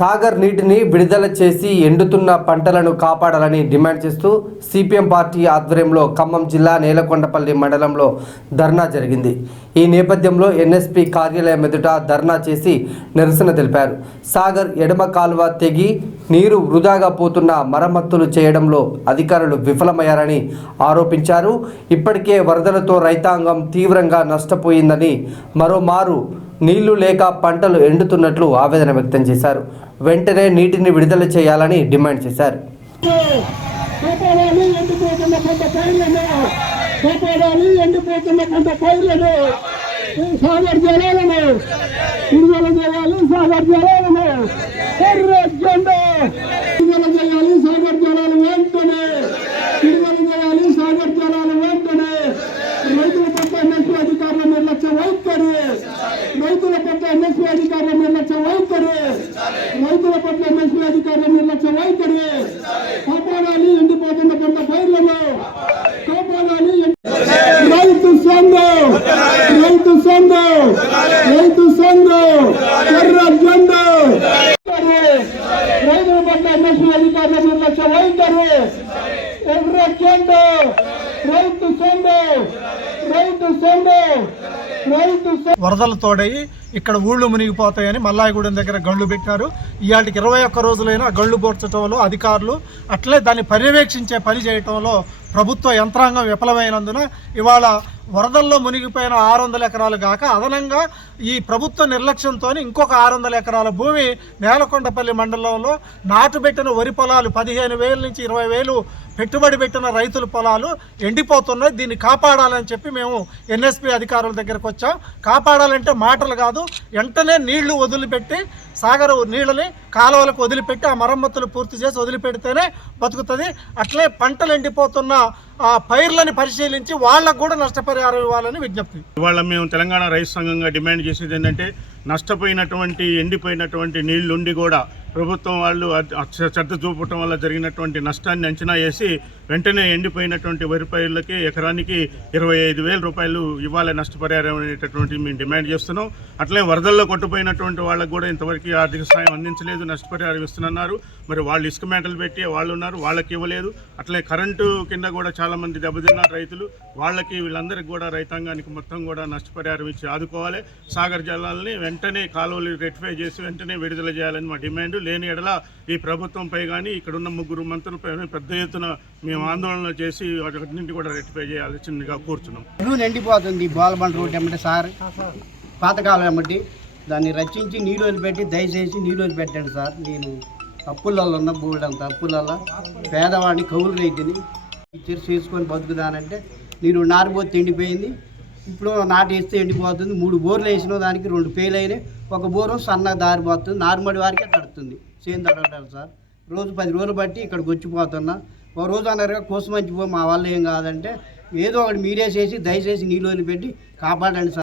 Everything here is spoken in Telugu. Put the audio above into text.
సాగర్ నీటిని విడుదల చేసి ఎండుతున్న పంటలను కాపాడాలని డిమాండ్ చేస్తూ సిపిఎం పార్టీ ఆధ్వర్యంలో ఖమ్మం జిల్లా నేలకొండపల్లి మండలంలో ధర్నా జరిగింది. ఈ నేపథ్యంలో ఎన్ఎస్పి కార్యాలయం ఎదుట ధర్నా చేసి నిరసన తెలిపారు. సాగర్ ఎడమ కాలువ తెగి నీరు వృధాగా పోతున్న మరమ్మతులు చేయడంలో అధికారులు విఫలమయ్యారని ఆరోపించారు. ఇప్పటికే వరదలతో రైతాంగం తీవ్రంగా నష్టపోయిందని మరోమారు నీళ్ళు లేక పంటలు ఎండుతున్నట్లు ఆవేదన వ్యక్తం చేశారు. వెంటనే నీటిని విడుదల చేయాలని డిమాండ్ చేశారు. కాపాడాలి ఎండిపోతున్న సాగర్ జలాలను సాగర్ జలాలను ఎర్ర జెండా విడుదల చేయాలి సాగర్ జలాలు వెంటనే విడుదల చేయాలి సాగర్ జలాలు వెంటనే రైతుల పట్ల ఎన్ఎస్పీ అధికారుల నిర్లక్ష్య వైఖరి రైతుల పట్ల ఎన్ఎస్పీ అధికారుల నిర్లక్ష్య వైఖరి రైతుల పట్ల ఎన్ఎస్పీ అధికారుల నిర్లక్ష్య వైఖరి కాపాడాలి ఎండిపోతున్న పంట పైర్లను కాపాడాలి ఎండి- రైతు సంఘం రైతు సంఘం రైతు సంఘం ఎర్ర జెండా రైతుల పట్ల ఎన్ఎస్పీ అధికారుల నిర్లక్ష్య వైఖరి ఎర్ర జెండా రైతు సంఘం రైతు సంఘం రైతు సంఘం వరదలు తోడయి ఇక్కడ ఊళ్ళు మునిగిపోతాయని మల్లాయిగూడెం దగ్గర గండ్లు పెట్టారు. ఇవాటికి ఇరవై ఒక్క రోజులైనా గండ్లు పోర్చడంలో అధికారులు అట్లే దాన్ని పర్యవేక్షించే పని చేయటంలో ప్రభుత్వ యంత్రాంగం విఫలమైనందున ఇవాళ వరదల్లో మునిగిపోయిన ఆరు వందల ఎకరాలు కాక అదనంగా ఈ ప్రభుత్వ నిర్లక్ష్యంతో ఇంకొక ఆరు వందల ఎకరాల భూమి నేలకొండపల్లి మండలంలో నాటుబెట్టిన వరి పొలాలు పదిహేను వేల నుంచి ఇరవై వేలు పెట్టుబడి పెట్టిన రైతుల పొలాలు ఎండిపోతున్నాయి. దీన్ని కాపాడాలని చెప్పి మేము ఎన్ఎస్పి అధికారుల దగ్గరకు వచ్చాం. కాపాడాలంటే మాటలు కాదు వెంటనే నీళ్ళు వదిలిపెట్టి సాగర నీళ్ళని కాలువలకు వదిలిపెట్టి ఆ మరమ్మతులు పూర్తి చేసి వదిలిపెడితేనే బతుకుతుంది. అట్లే పంటలు ఎండిపోతున్న ఆ పైర్లని పరిశీలించి వాళ్ళకు కూడా నష్టపరిహారం ఇవ్వాలని విజ్ఞప్తి. ఇవాళ మేము తెలంగాణ రైతు సంఘంగా డిమాండ్ చేసేది ఏంటంటే నష్టపోయినటువంటి ఎండిపోయినటువంటి నీళ్ళుండి కూడా ప్రభుత్వం వాళ్ళు శ్రద్ధ చూపటం వల్ల జరిగినటువంటి నష్టాన్ని అంచనా వేసి వెంటనే ఎండిపోయినటువంటి వరి పైర్లకి ఎకరానికి ఇరవై ఐదు వేల రూపాయలు ఇవ్వాలి నష్టపరిహారం అనేటటువంటి మేము డిమాండ్ చేస్తున్నాం. అట్లే వరదల్లో కొట్టుపోయినటువంటి వాళ్ళకు కూడా ఇంతవరకు ఆర్థిక సాయం అందించలేదు నష్టపరిహారం ఇస్తున్నారు. మరి వాళ్ళు ఇసుక మేటలు పెట్టి వాళ్ళు ఉన్నారు వాళ్ళకి ఇవ్వలేదు. అట్లే కరెంటు కింద కూడా చాలామంది దెబ్బతిన్నారు రైతులు. వాళ్ళకి వీళ్ళందరికీ కూడా రైతాంగానికి మొత్తం కూడా నష్టపరిహారం ఇచ్చి ఆదుకోవాలి. సాగర్ జలాలని వెంటనే కాలువలు రెక్టిఫై చేసి వెంటనే విడుదల చేయాలని మా డిమాండ్. లేని ఎడల ఈ ప్రభుత్వంపై కానీ ఇక్కడ ఉన్న ముగ్గురు మంత్రులపై పెద్ద ఎత్తున మేము ఆందోళన చేసి వాటిని కూడా రెక్టిఫై చేయాల్సిందిగా కూర్చున్నాం. చెరువు నిండిపోతుంది బోలబండ రోడ్డు ఎమ్మటి సార్. పాతకాలం ఎమ్మటి. దాన్ని రచించి నీళ్ళు వదిలిపెట్టి దయచేసి నీళ్ళు వదిలిపెట్టండి సార్. నేను అప్పులలో ఉన్న బోర్డు అంత అప్పులలో పేదవాడిని కౌలు రైతుని చేసుకొని బతుకుదానంటే నేను నారుపోతే ఎండిపోయింది. ఇప్పుడు నాటు వేస్తే ఎండిపోతుంది. మూడు బోర్లు వేసిన దానికి రెండు ఫెయిల్ అయినాయి. ఒక బోరు సన్న దారిపోతుంది. నారుమడి వారికే తడుతుంది. చేను తడటాలి సార్. రోజు పది రోజులు బట్టి ఇక్కడికి వచ్చిపోతున్నా. ఒక రోజు అన్నారుగా కోసమంచి పో మా వల్ల ఏం కాదంటే ఏదో ఒకటి మీరే చేసి దయచేసి నీళ్ళు వదిలిపెట్టి కాపాడండి సార్.